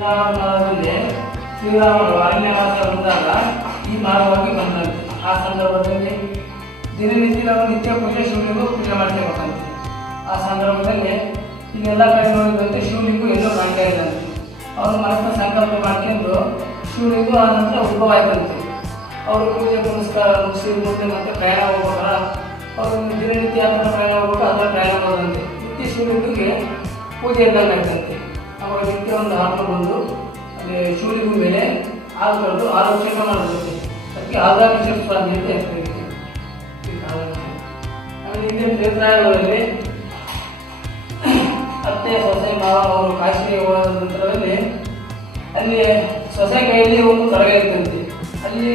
ಕಾಲದಲ್ಲಿ ಶ್ರೀರಾಮರು ಅರಣ್ಯವಾಸ ಬಂದಾಗ ಈ ಮಾರ್ಗವಾಗಿ ಬಂದಂತೆ. ಆ ಸಂದರ್ಭದಲ್ಲಿ ದಿನನಿತ್ಯ ನಾವು ನಿತ್ಯ ಪೂಜೆ ಶಿವಲಿಂಗು ಪೂಜೆ ಮಾಡ್ತಿರ್ಬೇಕಂತೆ. ಆ ಸಂದರ್ಭದಲ್ಲಿ ಈಗೆಲ್ಲ ಕಡೆ ನೋಡಿದಂತೆ ಶಿವಲಿಂಗು ಎಲ್ಲೂ ಕಾಣ್ತಾ ಇದ್ದಂತೆ. ಅವರು ಮನಸ್ಸಿನ ಸಂಕಲ್ಪ ಮಾಡ್ಕೊಂಡು ಶಿವಲಿಂಗು ಆ ನಂತರ ಉದ್ಭವ ಆಯ್ತಂತೆ. ಅವರು ಪೂಜೆ ಪುನಸ್ಕಾರ ಮುಗಿಸಿ ಮುಂದೆ ಮತ್ತೆ ಪ್ರಯಾಣ ಹೋಗ್ಬೇಕಲ್ಲ, ಅವರು ದಿನನಿತ್ಯ ಆ ಥರ ಪ್ರಯಾಣ ಹೋಗ್ಬೇಕು, ಆ ಥರ ಪ್ರಯಾಣ ಹೋದಂತೆ. ನಿತ್ಯ ಶಿವಲಿಂಗಿಗೆ ಪೂಜೆ ಇದ್ದಂಗೆ ಆಯ್ತಂತೆ. ಅವಾಗ ನಿತ್ಯ ಒಂದು ಆತ್ಮ ಬಂದು ಅಲ್ಲಿ ಶಿವಲಿಂಗ ಮೇಲೆ ಹಾಲು ಕರೆದು ಆರೋಗ್ಯ ಮಾಡೋದಂತೆ. ಅದಕ್ಕೆ ಆಧಾರೇಶ್ವರ ಸ್ವಾಮಿ ಅಂತ ಹೇಳ್ತಾರೆ. ಆಮೇಲೆ ಹಿಂದಿನ ಕ್ಷೇತ್ರಾಯಗಳಲ್ಲಿ ಅತ್ತೆ ಸೊಸೆ ಮಾವ ಅವರು ಕಾಶಿಗೆ ಹೋದ ನಂತರದಲ್ಲಿ ಅಲ್ಲಿ ಸೊಸೆ ಕೈಯಲ್ಲಿ ಒಂದು ಕಡಗ ಇರ್ತಂತೆ. ಅಲ್ಲಿ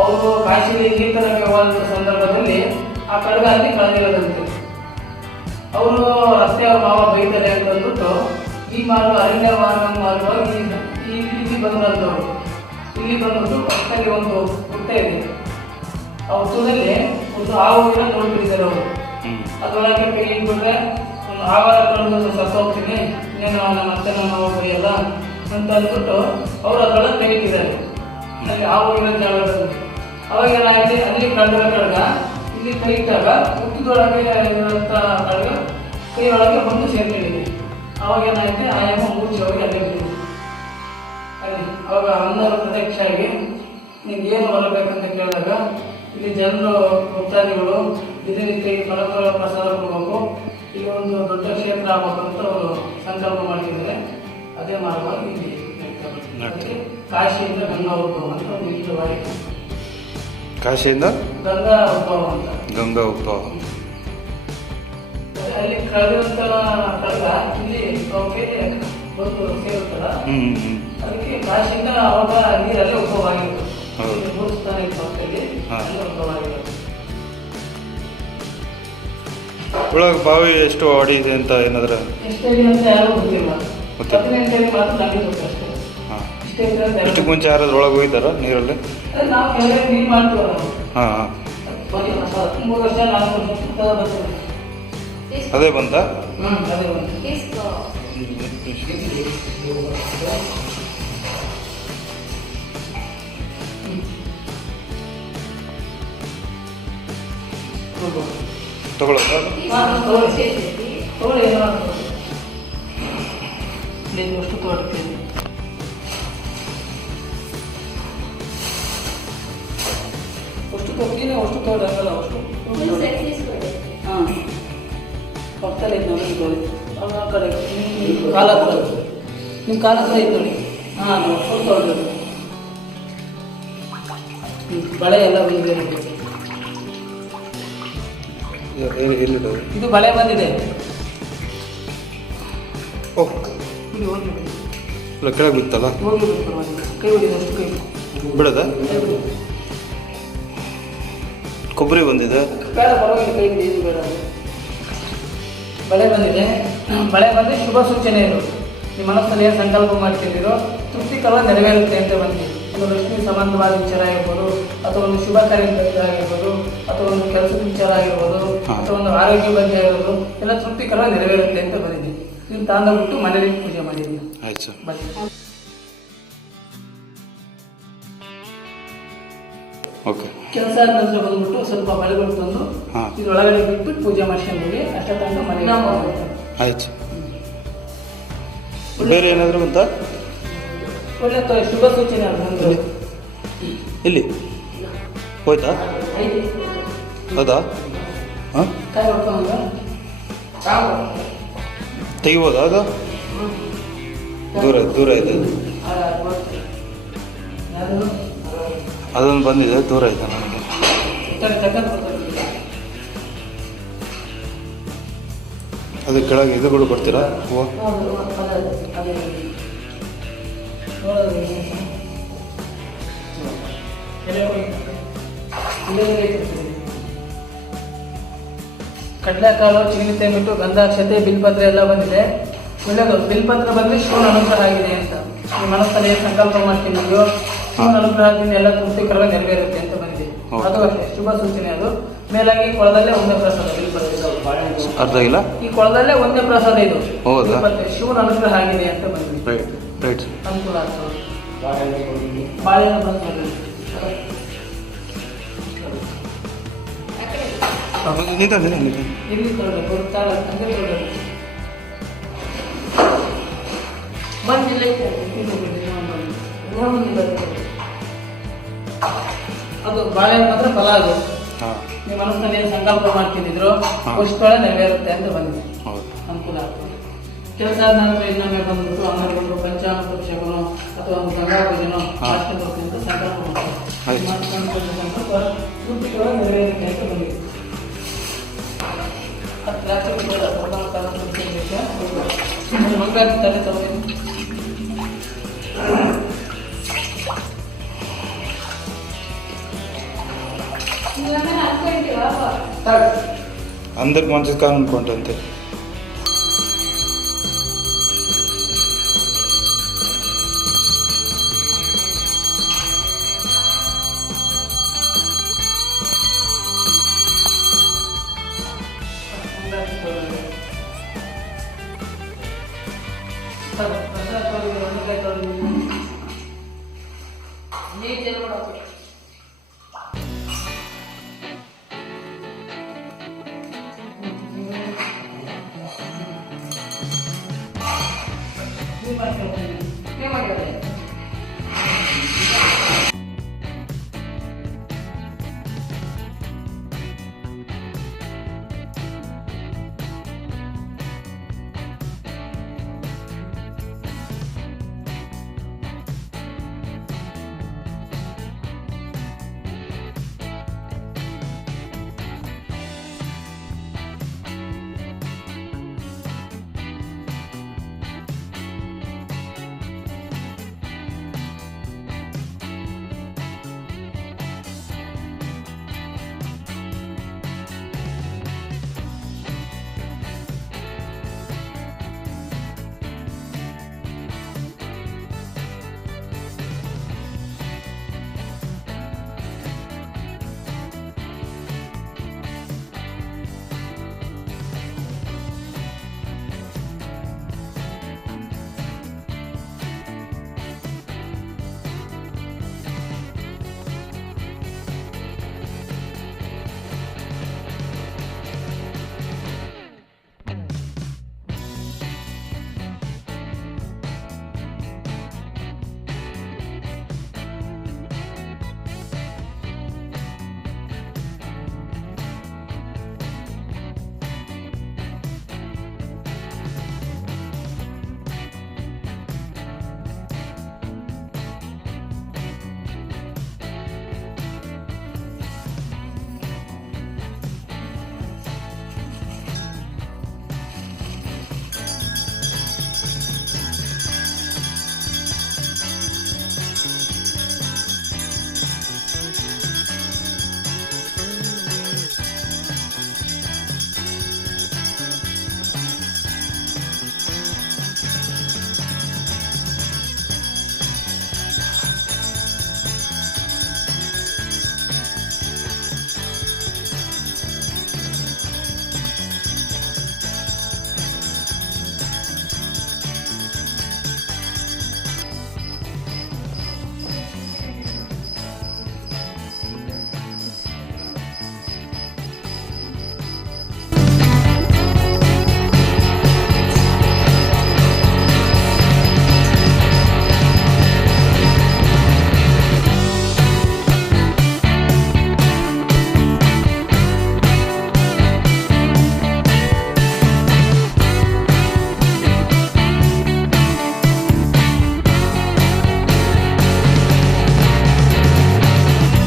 ಅವರು ಕಾಶಿಗೆ ಕೀರ್ತನಕ್ಕೆ ಹೋದಂಥ ಸಂದರ್ಭದಲ್ಲಿ ಆ ಕಡಗ ಅಲ್ಲಿ ಕಳೆದಿರೋದಂತೆ. ಅವರು ರಸ್ತೆ ಅವ್ರ ಮಾವ ಬೈತಾರೆ ಅಂತಂದ್ಬಿಟ್ಟು ಈ ಮಾರ್ಗ ಅರಣ್ಯ ಮಾರ್ಗವಾಗಿ ಇಲ್ಲಿ ಬಂದಂಥವ್ರು. ಇಲ್ಲಿ ಬಂದ್ಬಿಟ್ಟು ಪಕ್ಕದಲ್ಲಿ ಒಂದು ಹುತ್ತ ಇದೆ. ಆ ಹುತ್ತದಲ್ಲಿ ಒಂದು ಹಾವುಗಳನ್ನ ನೋಡ್ಬಿಟ್ಟಿದ್ದಾರೆ ಅವರು. ಅದರೊಳಗೆ ಕೈ ಇಟ್ಬಿಟ್ರೆ ಒಂದು ಆಹಾರ ಕಳೆದು ಸತ್ತ ಹೋಗ್ತೀನಿ, ಇನ್ನೇನು ನಮ್ಮ ಮತ್ತೆ ನಾವು ಬರೆಯಲ್ಲ ಅಂತ ಅಂದ್ಬಿಟ್ಟು ಅವರು ಅದರೊಳಗೆ ಕೈ ಇಟ್ಟಿದ್ದಾರೆ. ಅಲ್ಲಿ ಹಾವುಗಳ ಜಾಗದಲ್ಲಿ ಅವಾಗ ಏನಾಗಿದೆ, ಅಲ್ಲಿ ಕಳೆದ ಕಡಗ ಇಲ್ಲಿ ಕೈ ಇಟ್ಟಾಗ ಹುತ್ತದೊಳಗೆ ಇರುವಂಥ ಕಡಗ ಕೈ ಒಳಗೆ ಬಂದು ಸೇರ್ಕೊಂಡಿದೆ. ಅವಾಗ ಏನಾಗಿದೆ, ಆಯಾಮ ಮೂರ್ಛೆ ಹೋಗಿ ಅಲ್ಲೇ ಬಿಟ್ಟಿದೆ. ಅಲ್ಲಿ ಅವಾಗ ಅನ್ನೋರು ಪ್ರತ್ಯಕ್ಷ ಆಗಿ ನೀವು ಏನು ಬರಬೇಕಂತ ಕೇಳಿದಾಗ ಇಲ್ಲಿ ಜನರು ಭಕ್ತಾದಿಗಳು ದಿನನಿತ್ಯ ಕಡಪುರ ಪ್ರಸಾದ ಕೊಡಬೇಕು, ಇಲ್ಲಿ ಒಂದು ದೊಡ್ಡ ಕ್ಷೇತ್ರ ಆಗ್ಬೇಕಂತ ಅವರು ಸಂಕಲ್ಪ ಮಾಡಿದ್ದಾರೆ. ಅದೇ ಮಾರ್ಗವಾಗಿ ಇಲ್ಲಿ ಕಾಶಿಯಿಂದ ಗಂಗಾ ಉದ್ಭವ ಅಂತ ಒಂದು ವಿಶೇಷವಾಗಿ, ಕಾಶಿಯಿಂದ ಗಂಗಾ ಉದ್ಭವ ಅಂತ, ಗಂಗಾ ಉದ್ಭವ. ಅಲ್ಲಿ ಕಳೆದಂತ ಕಡಗ ಇಲ್ಲಿ ಅವಕ್ಕೆ ಬಂದು ಸೇರುತ್ತಲ್ಲ, ಅದಕ್ಕೆ ಕಾಶಿಯಿಂದ ಅವಾಗ ನೀರಲ್ಲೇ ಉದ್ಭವ ಆಗಿತ್ತು. ಮೂರು ಸ್ಥಾನ ಇತ್ತು ಪಕ್ಕದಲ್ಲಿ, ಉದ್ಭವ ಆಗಿತ್ತು. ಒಳಗೆ ಬಾವಿ ಎಷ್ಟು ಅಡಿ ಇದೆ ಅಂತ ಏನಾದ್ರೆ ಎಷ್ಟಡಿ ಅಂತ ಯಾರು ಗೊತ್ತಿಲ್ಲ. 18 ಅಡಿ ಮಾತ್ರ ನನಗೆ ಗೊತ್ತು ಅಷ್ಟೇ. ಇಷ್ಟೇ ಇದಕ್ಕೆ ಮುಂಚೆ ಯಾರಾದ್ರೂ ಒಳಗೆ ಹೋಗಿದ್ದಾರ ನೀರಲ್ಲಿ? ನಾವು ಕೆಳಗೆ ನೀರು ಮಾಡ್ತೀವಿ. ಹಾಂ ಹಾಂ, 3 ವರ್ಷ 4 ವರ್ಷ ಬರ್ತೀವಿ. ಅದೇ ಬಂತ? ಅದೇ ಬಂತು. ತಗೊಳ್ಳೋದಾ? ತಗೊಳ್ಳಿ, ಅಷ್ಟು ತಗೊಳ್ತೀನಿ. ಅಷ್ಟು ತಗೊಳ್ತೀನಿ, ಅಷ್ಟು ತಗೊಳ್ಳೋಲ್ಲ, ಅಷ್ಟು ಹಾಂ ಪಕ್ಕದಲ್ಲಿ ಐತೆ ನೋಡಿ. ತಗೊಳ್ಳಿ, ಅವ್ರ ಕಡೆ ಕಾಲ ಹತ್ರ, ನಿಮ್ಮ ಕಾಲ ಹತ್ರ ಐತೆ ನೋಡಿ. ಹಾಂ, ಅಷ್ಟು ತಗೊಳ್ಳಿ. ಬಳೆ ಎಲ್ಲ ಬಂದಿದೆ ನೋಡಿ. ಇದು ಬಳೆ ಬಂದಿದೆ. ಇಲ್ಲಿ ಹೋಗಿ ಕೆಳಗೆ ಬಿತ್ತಲ್ಲ, ಹೋಗಿ ಕೈ ಹೊಡಿದೆ, ಅಷ್ಟು ಕೈ ಬಿಡದ. ಕೊಬ್ಬರಿ ಬಂದಿದೆ, ಬೇಡ ಪರವಾಗಿಲ್ಲ, ಕೈ ಬಿಡಿ, ಇದು ಬೇಡ. ಬಳೆ ಬಂದಿದೆ. ಬಳೆ ಬಂದರೆ ಶುಭ ಸೂಚನೆ ಇದು. ನಿಮ್ಮ ಮನಸ್ಸಲ್ಲಿ ಏನು ಸಂಕಲ್ಪ ಮಾಡ್ತಿದ್ದೀರೋ ತೃಪ್ತಿಕರ ನೆರವೇರುತ್ತೆ ಅಂತ ಬಂದು. ಒಂದು ಲಕ್ಷ್ಮಿ ಸಂಬಂಧವಾದ ವಿಚಾರ ಆಗಿರ್ಬೋದು, ಅಥವಾ ಒಂದು ಶುಭ ಕಾರ್ಯದ ಬಗ್ಗೆ ಆಗಿರ್ಬೋದು, ಅಥವಾ ಒಂದು ಕೆಲಸದ ವಿಚಾರ ಆಗಿರ್ಬೋದು, ಅಥವಾ ಒಂದು ಆರೋಗ್ಯ ಬಗ್ಗೆ ಆಗಿರ್ಬೋದು, ಎಲ್ಲ ತೃಪ್ತಿಕರ ನೆರವೇರುತ್ತೆ ಅಂತ ಬಂದಿದೆ. ಇದನ್ನು ತಾಂಡಬಿಟ್ಟು ಮನೆಯಲ್ಲಿ ಪೂಜೆ ಮಾಡಿದ್ದೀನಿ. ಆಯ್ತು ಸರ್. ಬನ್ನಿ. ಓಕೆ. ಕೆಲಸ ಆದ ನಂತರ ಬಂದ್ಬಿಟ್ಟು ಸ್ವಲ್ಪ ಬಳೆಗಳು ತಂದು ಇದರೊಳಗಡೆ ಬಿಟ್ಬಿಟ್ಟು ಪೂಜೆ ಮಾಡ್ಕೊಂಡು ಅಷ್ಟ ತಂದು ಮನೆಗೆ ಆಯ್ತು. ಬೇರೆ ಏನಾದರೂ ಬಂತ? ಒಳ್ಳೆ ಶುಭ ಸೂಚನೆ ಅದು. ಇಲ್ಲಿ ಹೋಯ್ತಾ? ಹೌದಾ? ಹಾಂ, ಕಾಯಿ ಹೊಡ್ಕೊಂಡು ತೆಗಿಬೋದಾ? ಅದು ದೂರ ಇದೆ. ಅದೊಂದು ಬಂದಿದೆ, ದೂರ ಇದೆ ನನಗೆ. ಅದು ಕೆಳಗೆ ಇದುಗಳು ಕೊಡ್ತೀರಾ ಹೂವು? ಕಡಲೆಕಾಳು, ಚಿಗಣಿ ತೆಂಬಿಟ್ಟು, ಗಂಧಾಕ್ಷತೆ, ಬಿಲ್ಪತ್ರ ಎಲ್ಲ ಬಂದಿದೆ. ಒಳ್ಳೆಯದು. ಬಿಲ್ಪತ್ರ ಬಂದರೆ ಶಿವನ ಅನುಗ್ರಹ ಆಗಿದೆ ಅಂತ ನಿಮ್ಮ ಮನಸ್ಸಲ್ಲಿ ಸಂಕಲ್ಪ ಮಾಡ್ತೀನಿಯೋ ಶಿವನ ಅನುಗ್ರಹದಿಂದ ಎಲ್ಲ ತೃಪ್ತಿಕರ ನೆರವೇರುತ್ತೆ ಅಂತ ಬಂದಿದೆ. ಅದು ಅಷ್ಟೇ ಶುಭ ಸೂಚನೆ. ಅದು ಮೇಲಾಗಿ ಕೊಳದಲ್ಲೇ ಒಂದೇ ಪ್ರಸಾದ ಬಿಲ್ಪತ್ರೆ ಬಾಳೆಹಣ್ಣು. ಅರ್ಥ ಆಗಿಲ್ಲ. ಈ ಕೊಳದಲ್ಲೇ ಒಂದೇ ಪ್ರಸಾದ ಇದು. ಹೌದಾ? ಬಿಲ್ಪತ್ರೆ ಶಿವನ ಅನುಗ್ರಹ ಆಗಿದೆ ಅಂತ ಬಂದ್ವಿ. Right right. ಅನುಕೂಲ ಆಗ್ತದೆ. ಬಾಳೆಹಣ್ಣು ಬಂದ್ಮೇಲೆ ನಿಂತ ಇಲ್ಲಿ ತೊಗೊಳ್ಬೇಕು, ತಾಳ ಹಂಗೆ ತೊಗೊಳ್ಬೇಕು. ಬಂದಿಲ್ಲ ಅದು ಬಾಳೆಹಣ್ಣು ಮಾತ್ರ ಫಲ ಅದು. ಹಾಂ, ನಿಮ್ಮ ಮನಸ್ಸಿನಲ್ಲಿ ಏನು ಸಂಕಲ್ಪ ಮಾಡ್ತಿದ್ರು ಹಾ. ಅಷ್ಟೊಳೆ ನೆರವೇರುತ್ತೆ ಅಂತ ಬಂದಿದೆ. ಹೌದು. ಅನುಕೂಲ ಆಗ್ತದೆ. ಕೆಲಸ ಆದ ನಂತರ ಇನ್ನೊಮ್ಮೆ ಬಂದ್ಬಿಟ್ಟು ಆಮೇಲೆ ಬಂದು ಪಂಚಾಮೃತ ಅಭಿಷೇಕನೋ ಅಥವಾ ಒಂದು ಗಂಗಾ ಪೂಜೆನೋ ಹಾ. ಮಾಡ್ಕೊಂಡು ಹೋಗ್ತೀನಿ ಅಂತ ಸಂಕಲ್ಪ ಮಾಡ್ತಾರೆ. ಆಯ್ತು. ಸಂಕಲ್ಪ ತೃಪ್ತಿಯೊಳಗೆ ನೆರವೇರಿಕೆ ಅಂತ ಬಂದಿದೆ. ಹತ್ತು ಲಕ್ಷ ಮಂಗಳಾರತಿ ತಲೆ ತಗೊಂಡು అందరికి మంచిది కాదనుకోండి అంతే. ನೀವು